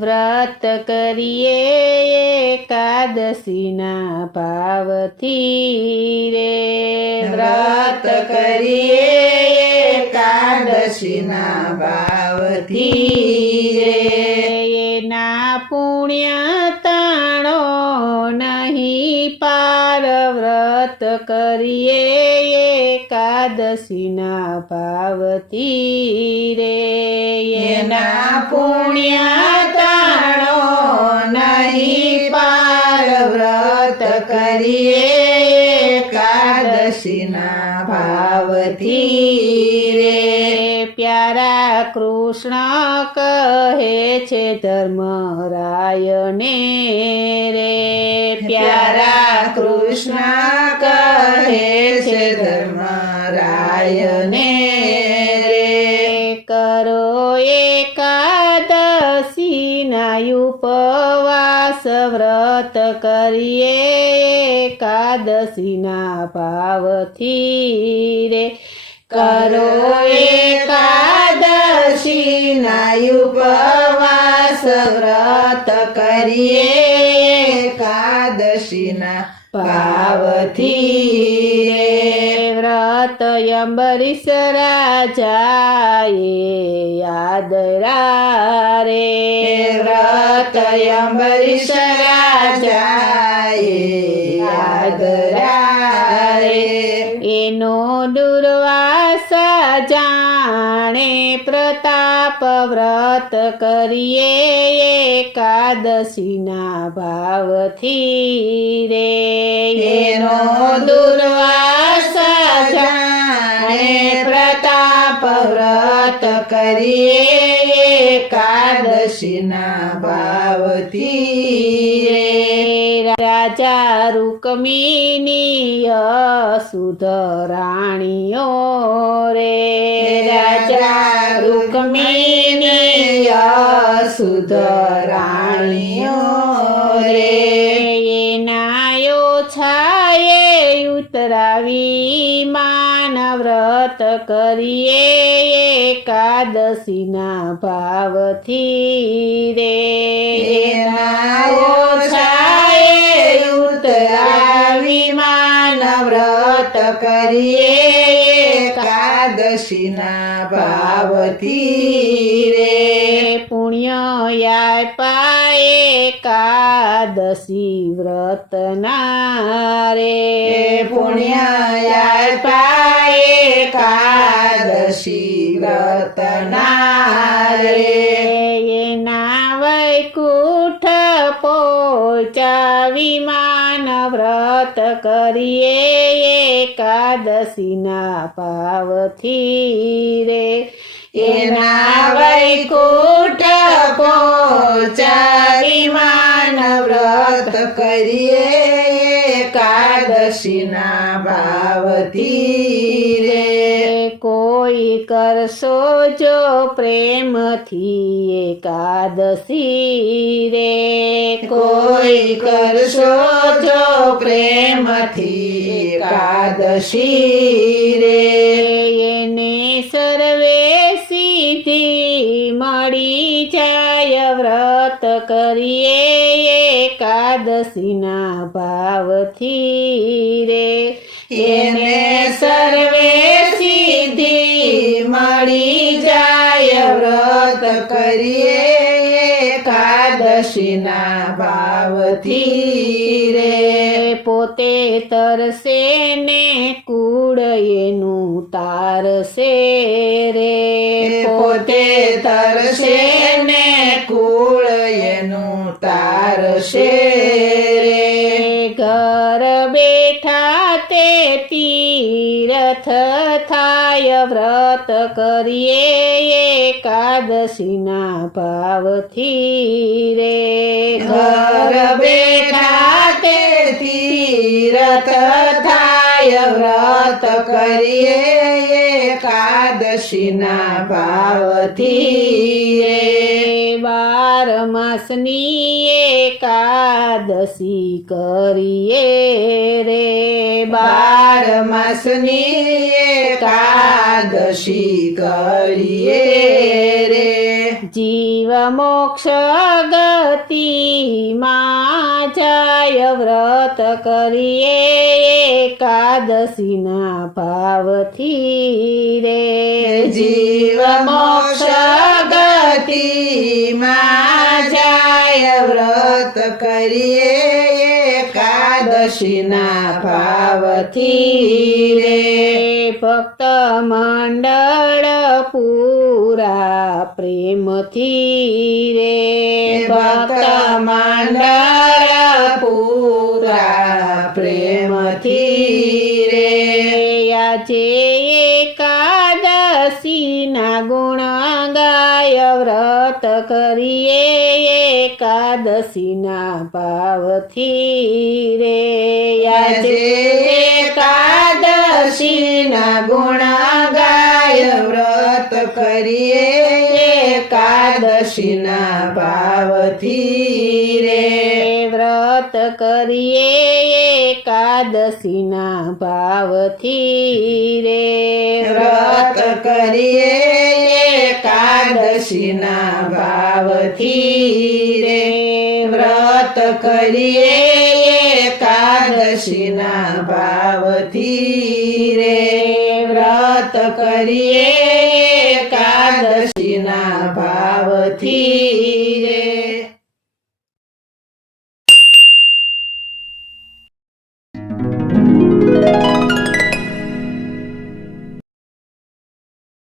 વ્રત કરીએ એકાદશીના ભાવથી રે વ્રત કરીએ એકાદશીના ભાવથી રે એના પુણ્ય તાણો નહીં પાર વ્રત કરીએ એકાદશીના ભાવથી રે એના પુણ્ય તાણો નહીં પાર વ્રત કરીએ એકાદશીના ભાવથી રે પ્યારા કૃષ્ણ કહે છે ધર્મરાયને રે પ્યારા કૃષ્ણ કહે છે ધર્મરાયને રે કરો એકાદશીના ઉપવાસ વ્રત કરીએ એકાદશીના ભાવથી રે કરો એકાદશીના ઉપવાસ વ્રત કરીએ એકાદશીના ભાવથી રે વ્રત અંબરીશ રાજાએ યાદ રે વ્રત અંબરીશ રાજાએ યાદ રે એનો દુર્વાસા જાણે પ્રતાપ વ્રત કરીએ એકાદશીના ભાવથી રે એનો દુર્વાસા જાણે પ્રતાપ વ્રત કરીએ એકાદશીના ભાવથી રે રાજા રૂકમિની સુધરાણીઓ રે રાજા રૂકમિની સુધરાણીઓ રે એનાયો છાયે ઉતરાવી માન વ્રત કરીએ એકાદશીના ભાવથી રે એના ઓછાએ ઉતરાવી માન વ્રત કરીએ એકાદશીના ભાવથી રે પુણ્ય પાએ એકાદશી વ્રતના રે પુણ્ય પાએ એકાદશી વ્રતના રે એના વૈકુંઠ પહોંચાવી માન વ્રત કરીએ એકાદશીના ભાવથી રે એના વૈકુંઠ પહોંચાવી માન વ્રત કરીએ એકાદશીના ભાવથી રે કોઈ કરશો જો પ્રેમથી એકાદશી રે કોઈ કરશો જો પ્રેમથી એકાદશી રે એને સર્વે સિદ્ધિ મળી જાય વ્રત કરીએ એકાદશીના ભાવથી રે એને સર્વે સિદ્ધિ મળી જાય વ્રત કરીએ એકાદશીના ભાવથી રે પોતે તરસે ને કુળ એનું તારસે રે પોતે તરસે ને કુળ એનું તારશે રે ઘર બેઠા તે તીરથ થાય વ્રત કરીએ એકાદશીના ભાવથી રે ઘર બેઠા તે તીરથ થાય વ્રત કરીએ એકાદશીના ભાવથી રે 12 માસની એકાદશી કરીએ રે 12 માસની એકાદશી કરીએ રે જીવ મોક્ષ ગતિમાં જાય વ્રત કરીએ એકાદશીના ભાવથી રે જીવ મોક્ષ ગતિમાં જાય વ્રત કરીએ એકાદશીના ભાવથી રે ભક્ત મંડળ પૂરા પ્રેમથી રે ભક્ત મંડળ પૂરા પ્રેમથી રે આજે એકાદશીના ગુણ ગાય વ્રત કરીએ એકાદશીના ભાવથી રે આજે એકાદશીના ગુણ ગાય વ્રત કરીએ એકાદશીના ભાવથી રે વ્રત કરીએ એકાદશીના ભાવથી રે વ્રત કરીએ એકાદશીના ભાવથી રે વ્રત કરીએ એકાદશીના ભાવથી રે વ્રત કરીએ એકાદશીના ભાવથી